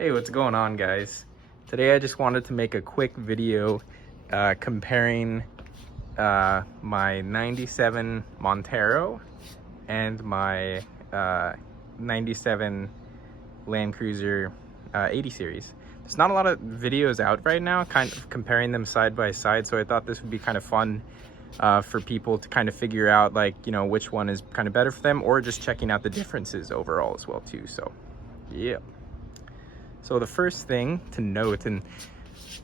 Hey, what's going on, guys? Today I just wanted to make a quick video comparing my 97 Montero and my 97 LandCruiser 80 series. There's not a lot of videos out right now kind of comparing them side by side, so I thought this would be kind of fun for people to kind of figure out, like, you know, which one is kind of better for them, or just checking out the differences overall as well too. So yeah. So the first thing to note, and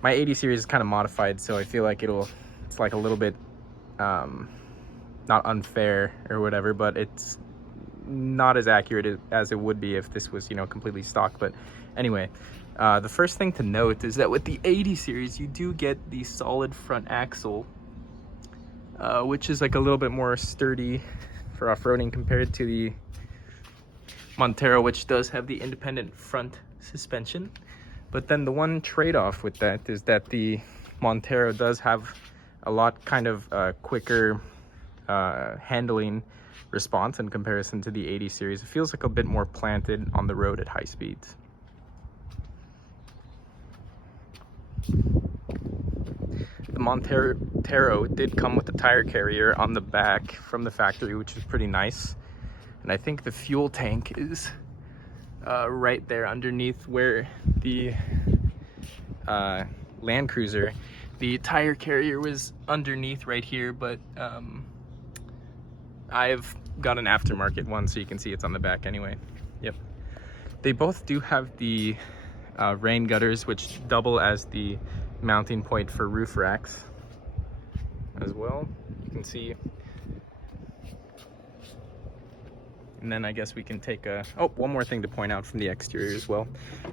my 80 series is kind of modified, so I feel like it's like a little bit not unfair or whatever, but it's not as accurate as it would be if this was, you know, completely stock. But anyway, the first thing to note is that with the 80 series you do get the solid front axle, which is like a little bit more sturdy for off-roading compared to the Montero, which does have the independent front suspension. But then the one trade-off with that is that the Montero does have a lot kind of quicker handling response in comparison to the 80 series. It feels like a bit more planted on the road at high speeds. The Montero did come with a tire carrier on the back from the factory, which is pretty nice. And I think the fuel tank is right there underneath where the LandCruiser. The tire carrier was underneath right here, but I've got an aftermarket one, so you can see it's on the back anyway. Yep. They both do have the rain gutters, which double as the mounting point for roof racks as well. You can see. And then I guess we can take one more thing to point out from the exterior as well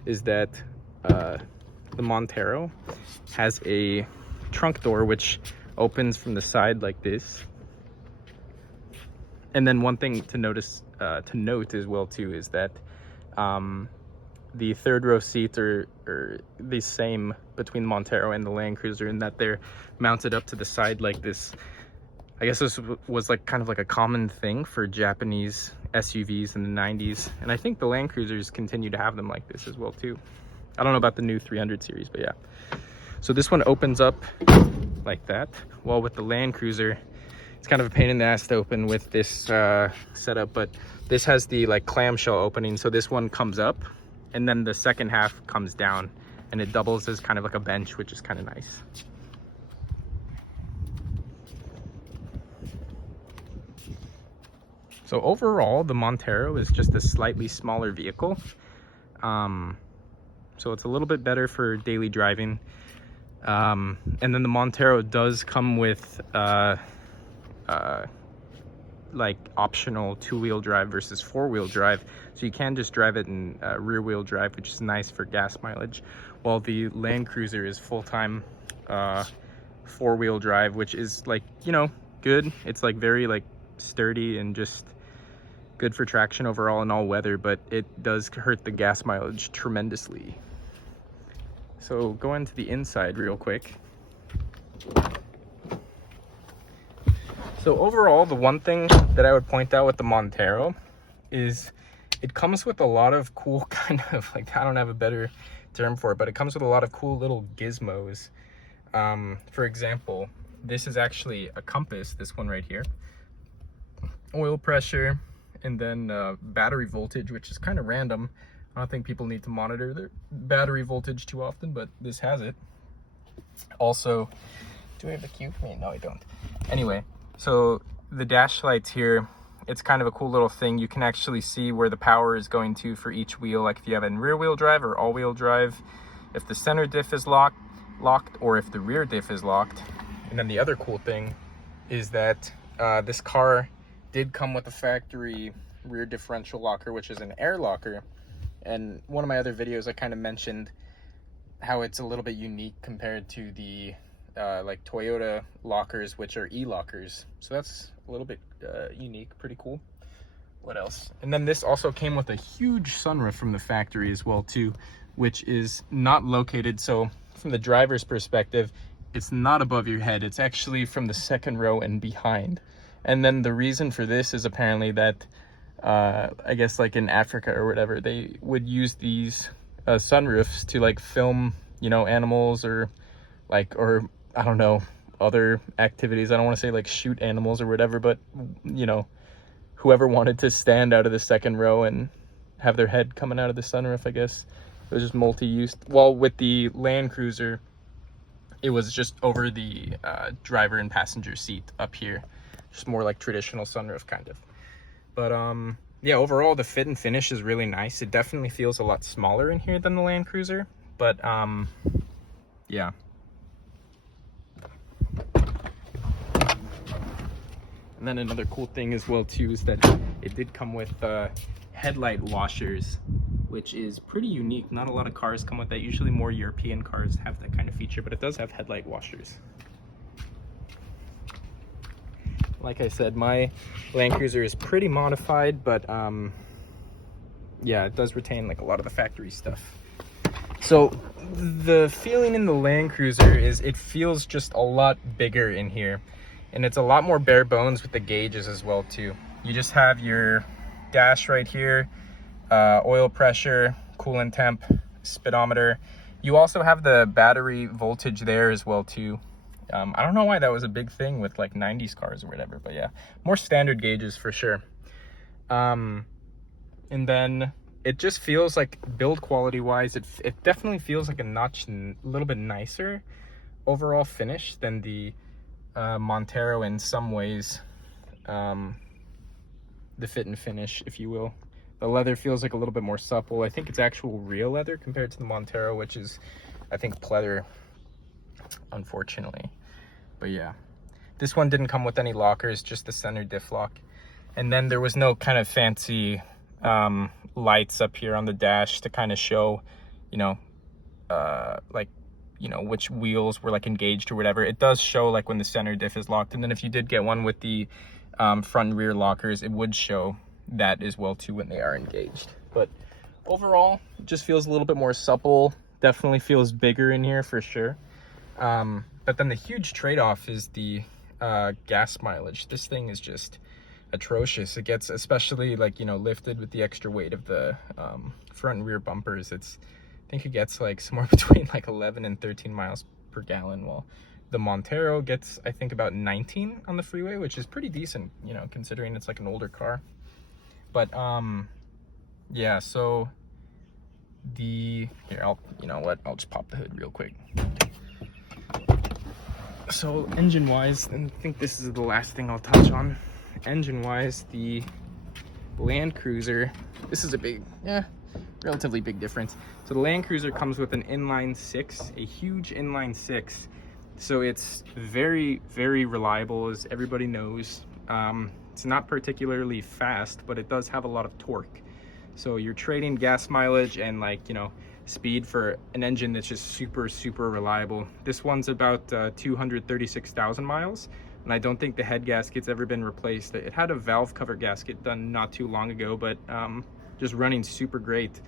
is that the Montero has a trunk door which opens from the side like this. And then one thing to note as well too is that the third row seats are the same between the Montero and the LandCruiser, in that they're mounted up to the side like this. I guess this was like kind of like a common thing for Japanese SUVs in the 90s, and I think the LandCruisers continue to have them like this as well too. I don't know about the new 300 series, but yeah. So this one opens up like that, while with the LandCruiser it's kind of a pain in the ass to open with this setup, but this has the like clamshell opening, so this one comes up and then the second half comes down, and it doubles as kind of like a bench, which is kind of nice. So overall, the Montero is just a slightly smaller vehicle. So it's a little bit better for daily driving. And then the Montero does come with like optional two-wheel drive versus four-wheel drive. So you can just drive it in rear-wheel drive, which is nice for gas mileage. While the LandCruiser is full-time four-wheel drive, which is, like, you know, good. It's like very like sturdy and just good for traction overall in all weather, but it does hurt the gas mileage tremendously. So go into the inside real quick. So overall, the one thing that I would point out with the Montero is it comes with a lot of cool kind of, like, I don't have a better term for it, but it comes with a lot of cool little gizmos. For example, this is actually a compass, this one right here. Oil pressure, and then battery voltage, which is kind of random. I don't think people need to monitor their battery voltage too often, but this has it. Also, do I have the cue? No, I don't. Anyway, so the dash lights here, it's kind of a cool little thing. You can actually see where the power is going to for each wheel, like if you have it in rear wheel drive or all wheel drive, if the center diff is locked, or if the rear diff is locked. And then the other cool thing is that this car did come with a factory rear differential locker, which is an air locker. And one of my other videos, I kind of mentioned how it's a little bit unique compared to the like Toyota lockers, which are e-lockers. So that's a little bit unique, pretty cool. What else? And then this also came with a huge sunroof from the factory as well too, which is not located. So from the driver's perspective, it's not above your head. It's actually from the second row and behind. And then the reason for this is apparently that I guess like in Africa or whatever, they would use these sunroofs to like film, you know, animals or like, or I don't know, other activities. I don't want to say like shoot animals or whatever, but you know, whoever wanted to stand out of the second row and have their head coming out of the sunroof, I guess. It was just multi-use. Well, with the LandCruiser, it was just over the driver and passenger seat up here. Just more like traditional sunroof kind of. But yeah, overall the fit and finish is really nice. It definitely feels a lot smaller in here than the LandCruiser, but yeah. And then another cool thing as well too is that it did come with headlight washers, which is pretty unique. Not a lot of cars come with that. Usually more European cars have that kind of feature, but it does have headlight washers. Like I said, my LandCruiser is pretty modified, but yeah, it does retain like a lot of the factory stuff. So the feeling in the LandCruiser is it feels just a lot bigger in here, and it's a lot more bare bones with the gauges as well too. You just have your dash right here, oil pressure, coolant temp, speedometer. You also have the battery voltage there as well too. I don't know why that was a big thing with like 90s cars or whatever, but yeah, more standard gauges for sure. And then it just feels like build quality wise, it definitely feels like a notch a little bit nicer overall finish than the Montero in some ways. The fit and finish, if you will. The leather feels like a little bit more supple. I think it's actual real leather compared to the Montero, which is, I think, pleather, unfortunately. But yeah, this one didn't come with any lockers, just the center diff lock. And then there was no kind of fancy lights up here on the dash to kind of show, you know, like, you know, which wheels were like engaged or whatever. It does show like when the center diff is locked. And then if you did get one with the front and rear lockers, it would show that as well too when they are engaged. But overall, it just feels a little bit more supple. Definitely feels bigger in here for sure. But then the huge trade-off is the gas mileage. This thing is just atrocious. It gets, especially like, you know, lifted with the extra weight of the front and rear bumpers, I think it gets like somewhere between like 11 and 13 miles per gallon, while the Montero gets, I think, about 19 on the freeway, which is pretty decent, you know, considering it's like an older car. But yeah, so here, you know what, I'll just pop the hood real quick. So engine wise, and I think this is the last thing I'll touch on. Engine wise, the LandCruiser, this is a big, relatively big difference. So the LandCruiser comes with an inline 6, a huge inline 6. So it's very, very reliable, as everybody knows. It's not particularly fast, but it does have a lot of torque. So you're trading gas mileage and, like, you know, speed for an engine that's just super, super reliable. This one's about 236,000 miles, and I don't think the head gasket's ever been replaced. It had a valve cover gasket done not too long ago, but just running super great.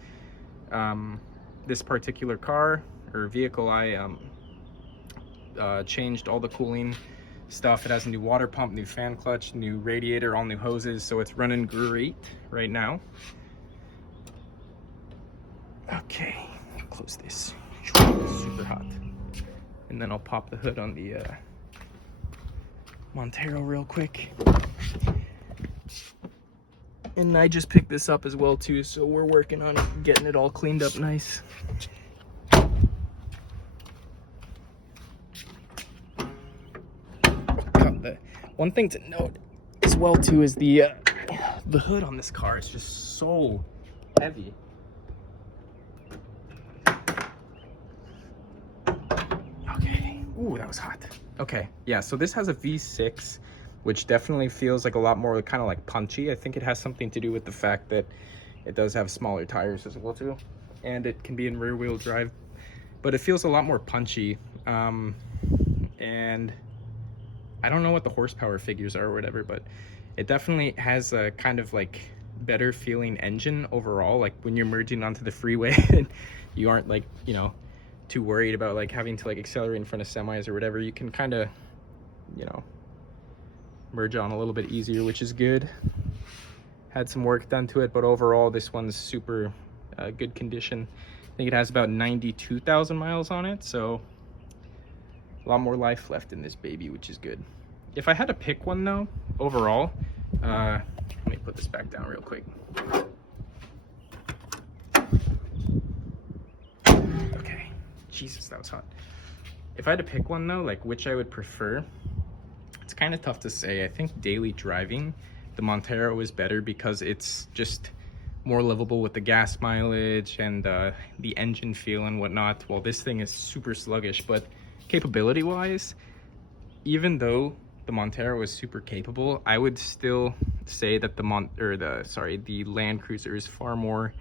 This particular car or vehicle, I changed all the cooling stuff. It has a new water pump, new fan clutch, new radiator, all new hoses, so it's running great right now. Okay, close this. Super hot. And then I'll pop the hood on the Montero real quick. And I just picked this up as well too, so we're working on getting it all cleaned up nice. One thing to note as well too is the hood on this car is just so heavy. Okay, ooh, that was hot. Okay, yeah, so this has a V6, which definitely feels like a lot more kind of like punchy. I think it has something to do with the fact that it does have smaller tires as well too, and it can be in rear wheel drive, but it feels a lot more punchy. And I don't know what the horsepower figures are or whatever, but it definitely has a kind of like better feeling engine overall. Like when you're merging onto the freeway and you aren't like, you know, too worried about like having to like accelerate in front of semis or whatever, you can kind of, you know, merge on a little bit easier, which is good. Had some work done to it, but overall this one's super good condition. I think it has about 92,000 miles on it, so a lot more life left in this baby, which is good. If I had to pick one though, overall, let me put this back down real quick. Okay, Jesus, that was hot. If I had to pick one though, like which I would prefer, it's kind of tough to say. I think daily driving, the Montero is better because it's just more livable with the gas mileage and the engine feel and whatnot. Well, this thing is super sluggish, but capability wise, even though the Montero is super capable, I would still say that the LandCruiser is far more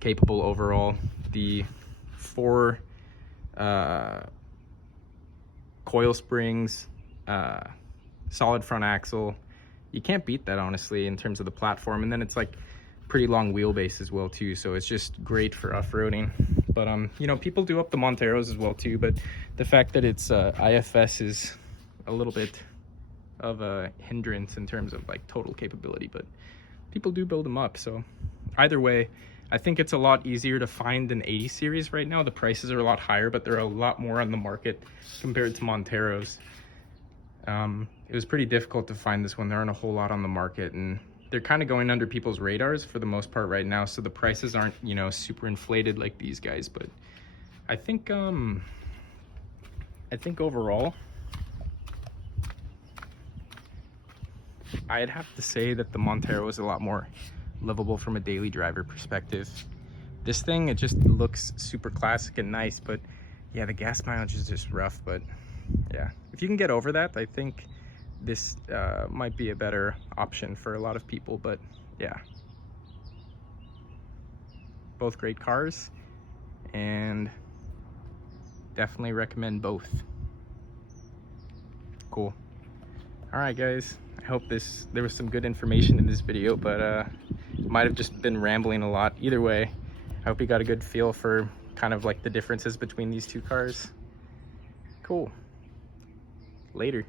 capable overall. The 4 coil springs, solid front axle, you can't beat that honestly in terms of the platform. And then it's like pretty long wheelbase as well too, so it's just great for off-roading. But you know, people do up the Monteros as well too, but the fact that it's IFS is a little bit of a hindrance in terms of like total capability, but people do build them up. So either way, I think it's a lot easier to find an 80 series right now. The prices are a lot higher, but there are a lot more on the market compared to Monteros. It was pretty difficult to find this one. There aren't a whole lot on the market, and they're kind of going under people's radars for the most part right now, so the prices aren't, you know, super inflated like these guys. But I think overall, I'd have to say that the Montero is a lot more livable from a daily driver perspective. This thing, it just looks super classic and nice, but yeah, the gas mileage is just rough. But yeah, if you can get over that, I think this might be a better option for a lot of people. But yeah, both great cars, and definitely recommend both. Cool. All right guys, I hope there was some good information in this video, but might have just been rambling a lot. Either way, I hope you got a good feel for kind of like the differences between these two cars. Cool. Later.